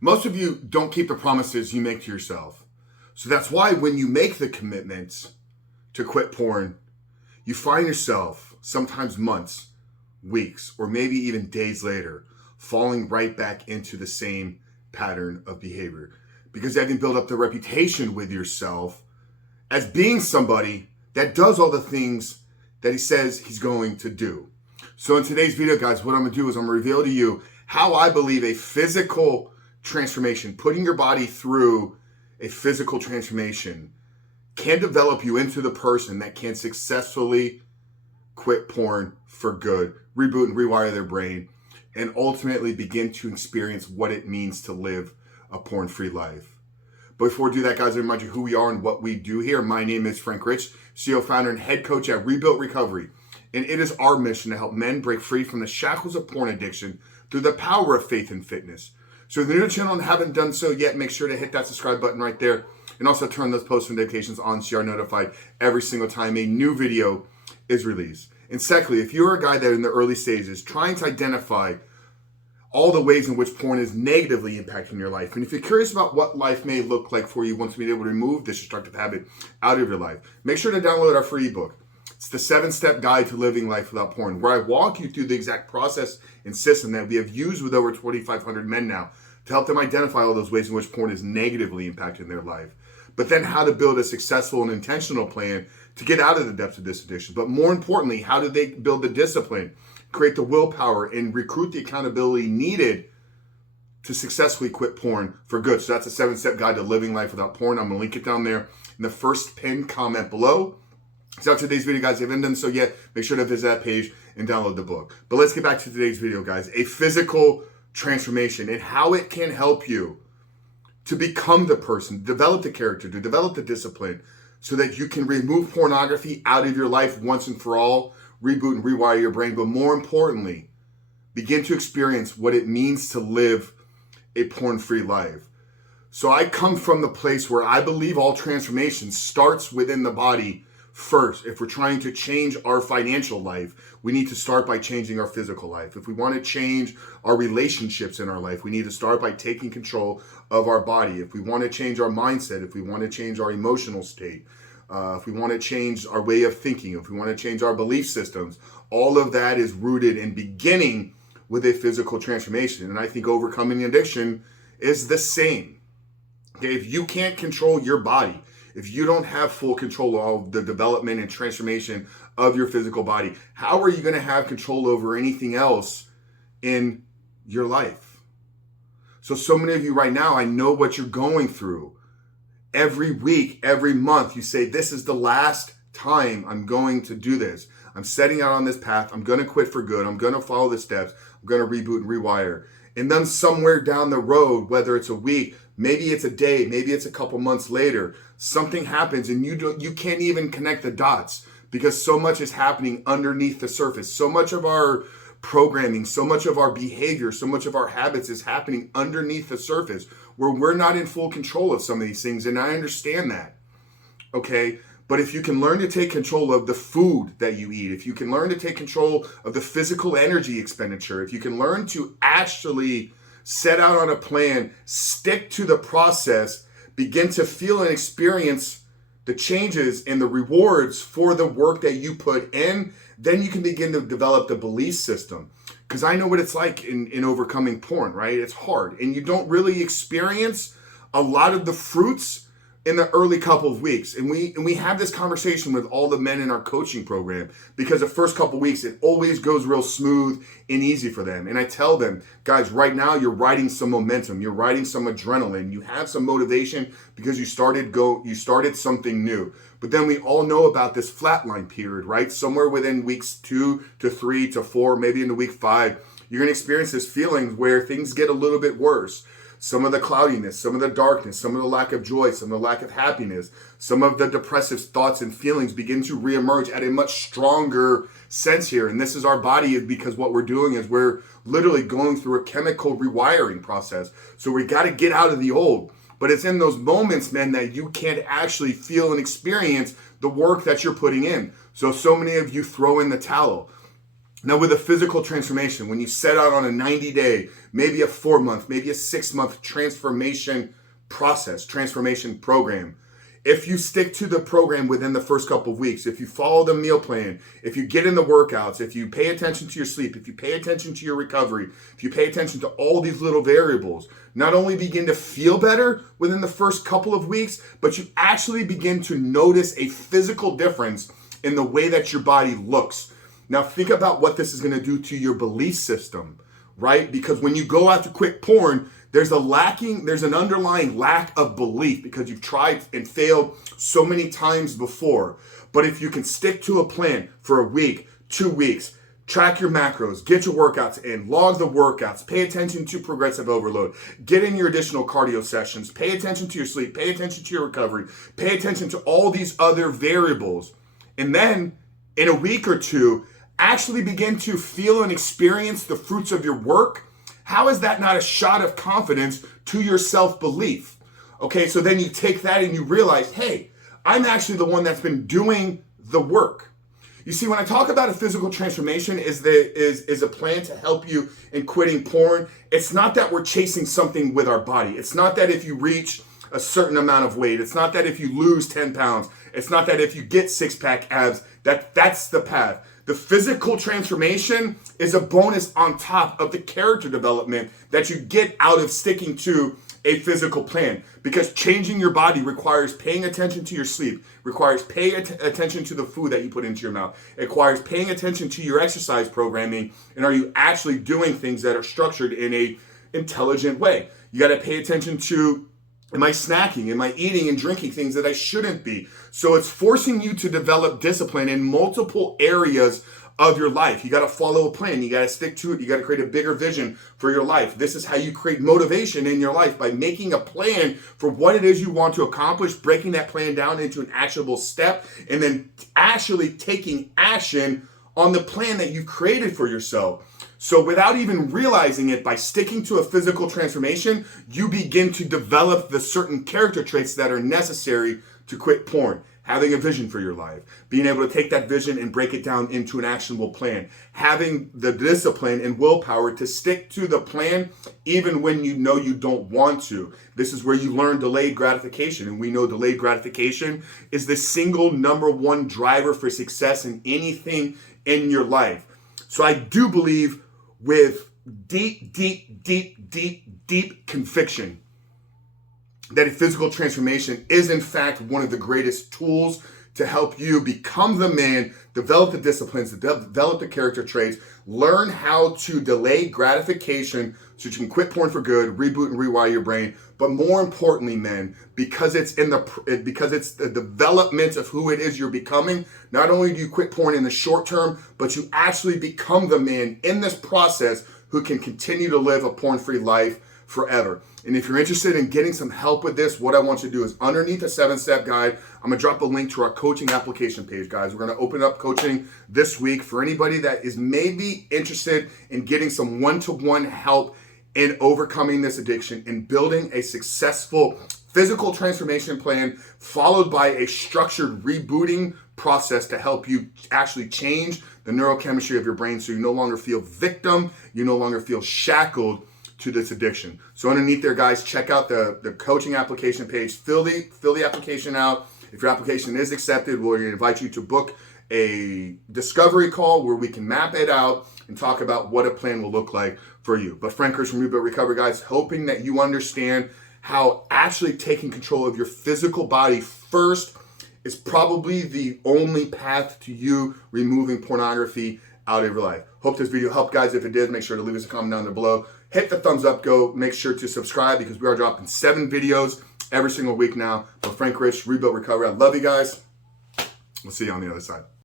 Most of you don't keep the promises you make to yourself. So that's why when you make the commitments to quit porn, you find yourself sometimes months, weeks, or maybe even days later, falling right back into the same pattern of behavior. Because you haven't built up the reputation with yourself as being somebody that does all the things that he says he's going to do. So in today's video, guys, what I'm going to do is I'm going to reveal to you how I believe a physical transformation, putting your body through a physical transformation, can develop you into the person that can successfully quit porn for good, reboot and rewire their brain, and ultimately begin to experience what it means to live a porn-free life. But before we do that, guys, I remind you who we are and what we do here. My name is Frank Rich, CEO, founder, and head coach at Rebuilt Recovery. And it is our mission to help men break free from the shackles of porn addiction through the power of faith and fitness. So if you're new to the channel and haven't done so yet, make sure to hit that subscribe button right there. And also turn those post notifications on so you are notified every single time a new video is released. And secondly, if you're a guy that in the early stages trying to identify all the ways in which porn is negatively impacting your life, and if you're curious about what life may look like for you once you've been able to remove this destructive habit out of your life, make sure to download our free ebook. It's the 7-step guide to living life without porn, where I walk you through the exact process and system that we have used with over 2,500 men now to help them identify all those ways in which porn is negatively impacting their life. But then how to build a successful and intentional plan to get out of the depths of this addiction. But more importantly, how do they build the discipline, create the willpower, and recruit the accountability needed to successfully quit porn for good. So that's a 7-step guide to living life without porn. I'm going to link it down there in the first pinned comment below. So after today's video, guys, if you haven't done so yet, make sure to visit that page and download the book. But let's get back to today's video, guys. A physical transformation and how it can help you to become the person, develop the character, to develop the discipline so that you can remove pornography out of your life once and for all, reboot and rewire your brain, but more importantly, begin to experience what it means to live a porn-free life. So I come from the place where I believe all transformation starts within the body first. If we're trying to change our financial life, we need to start by changing our physical life. If we want to change our relationships in our life, we need to start by taking control of our body. If we want to change our mindset, if we want to change our emotional state, if we want to change our way of thinking, if we want to change our belief systems, all of that is rooted in beginning with a physical transformation. And I think overcoming addiction is the same. Okay, if you can't control your body, if you don't have full control of the development and transformation of your physical body, how are you going to have control over anything else in your life? So many of you right now, I know what you're going through. Every week, every month, you say, this is the last time I'm going to do this. I'm setting out on this path. I'm going to quit for good. I'm going to follow the steps. I'm going to reboot and rewire. And then somewhere down the road, whether it's a week, maybe it's a day, maybe it's a couple months later, something happens and you can't even connect the dots because so much is happening underneath the surface. So much of our programming, so much of our behavior, so much of our habits is happening underneath the surface where we're not in full control of some of these things. And I understand that, okay? But if you can learn to take control of the food that you eat, if you can learn to take control of the physical energy expenditure, if you can learn to actually set out on a plan, stick to the process, begin to feel and experience the changes and the rewards for the work that you put in, then you can begin to develop the belief system. Because I know what it's like in overcoming porn, right? It's hard. And you don't really experience a lot of the fruits in the early couple of weeks. And we have this conversation with all the men in our coaching program because the first couple of weeks, it always goes real smooth and easy for them. And I tell them, guys, right now you're riding some momentum. You're riding some adrenaline. You have some motivation because you started something new. But then we all know about this flatline period, right? Somewhere within weeks 2 to 3 to 4, maybe into week 5, you're going to experience this feeling where things get a little bit worse. Some of the cloudiness, some of the darkness, some of the lack of joy, some of the lack of happiness, some of the depressive thoughts and feelings begin to reemerge at a much stronger sense here. And this is our body because what we're doing is we're literally going through a chemical rewiring process. So we got to get out of the old. But it's in those moments, man, that you can't actually feel and experience the work that you're putting in. So many of you throw in the towel. Now with a physical transformation, when you set out on a 90-day, maybe a 4-month, maybe a 6-month transformation process, transformation program, if you stick to the program within the first couple of weeks, if you follow the meal plan, if you get in the workouts, if you pay attention to your sleep, if you pay attention to your recovery, if you pay attention to all these little variables, not only begin to feel better within the first couple of weeks, but you actually begin to notice a physical difference in the way that your body looks. Now think about what this is going to do to your belief system, right? Because when you go out to quit porn, there's an underlying lack of belief because you've tried and failed so many times before. But if you can stick to a plan for a week, 2 weeks, track your macros, get your workouts in, log the workouts, pay attention to progressive overload, get in your additional cardio sessions, pay attention to your sleep, pay attention to your recovery, pay attention to all these other variables. And then in a week or two, actually begin to feel and experience the fruits of your work. How is that not a shot of confidence to your self-belief? Okay, so then you take that and you realize, hey, I'm actually the one that's been doing the work. You see, when I talk about a physical transformation is a plan to help you in quitting porn, it's not that we're chasing something with our body. It's not that if you reach a certain amount of weight, it's not that if you lose 10 pounds, it's not that if you get 6-pack abs, that's the path. The physical transformation is a bonus on top of the character development that you get out of sticking to a physical plan. Because changing your body requires paying attention to your sleep, requires paying attention to the food that you put into your mouth, it requires paying attention to your exercise programming, and are you actually doing things that are structured in a intelligent way. You got to pay attention to, am I snacking? Am I eating and drinking things that I shouldn't be? So it's forcing you to develop discipline in multiple areas of your life. You got to follow a plan. You got to stick to it. You got to create a bigger vision for your life. This is how you create motivation in your life, by making a plan for what it is you want to accomplish, breaking that plan down into an actionable step, and then actually taking action on the plan that you've created for yourself. So without even realizing it, by sticking to a physical transformation, you begin to develop the certain character traits that are necessary to quit porn. Having a vision for your life, being able to take that vision and break it down into an actionable plan, having the discipline and willpower to stick to the plan even when you know you don't want to. This is where you learn delayed gratification, and we know delayed gratification is the single number one driver for success in anything in your life. So I do believe with deep conviction that a physical transformation is in fact one of the greatest tools to help you become the man, develop the disciplines, develop the character traits, learn how to delay gratification so you can quit porn for good, reboot and rewire your brain. But more importantly, men, because it's the development of who it is you're becoming, not only do you quit porn in the short term, but you actually become the man in this process who can continue to live a porn-free life forever. And if you're interested in getting some help with this, what I want you to do is underneath the 7-step guide, I'm gonna drop a link to our coaching application page, guys. We're gonna open up coaching this week for anybody that is maybe interested in getting some one-to-one help in overcoming this addiction and building a successful physical transformation plan followed by a structured rebooting process to help you actually change the neurochemistry of your brain so you no longer feel victim, you no longer feel shackled to this addiction. So underneath there, guys, check out the coaching application page. Fill the application out. If your application is accepted, we'll invite you to book a discovery call where we can map it out and talk about what a plan will look like for you. But Frank Chris from Reboot Recovery, guys, hoping that you understand how actually taking control of your physical body first is probably the only path to you removing pornography out of your life. Hope this video helped, guys. If it did, make sure to leave us a comment down there below. Hit the thumbs up, make sure to subscribe because we are dropping 7 videos every single week now. But Frank Rich, Rebuilt Recovery. I love you guys. We'll see you on the other side.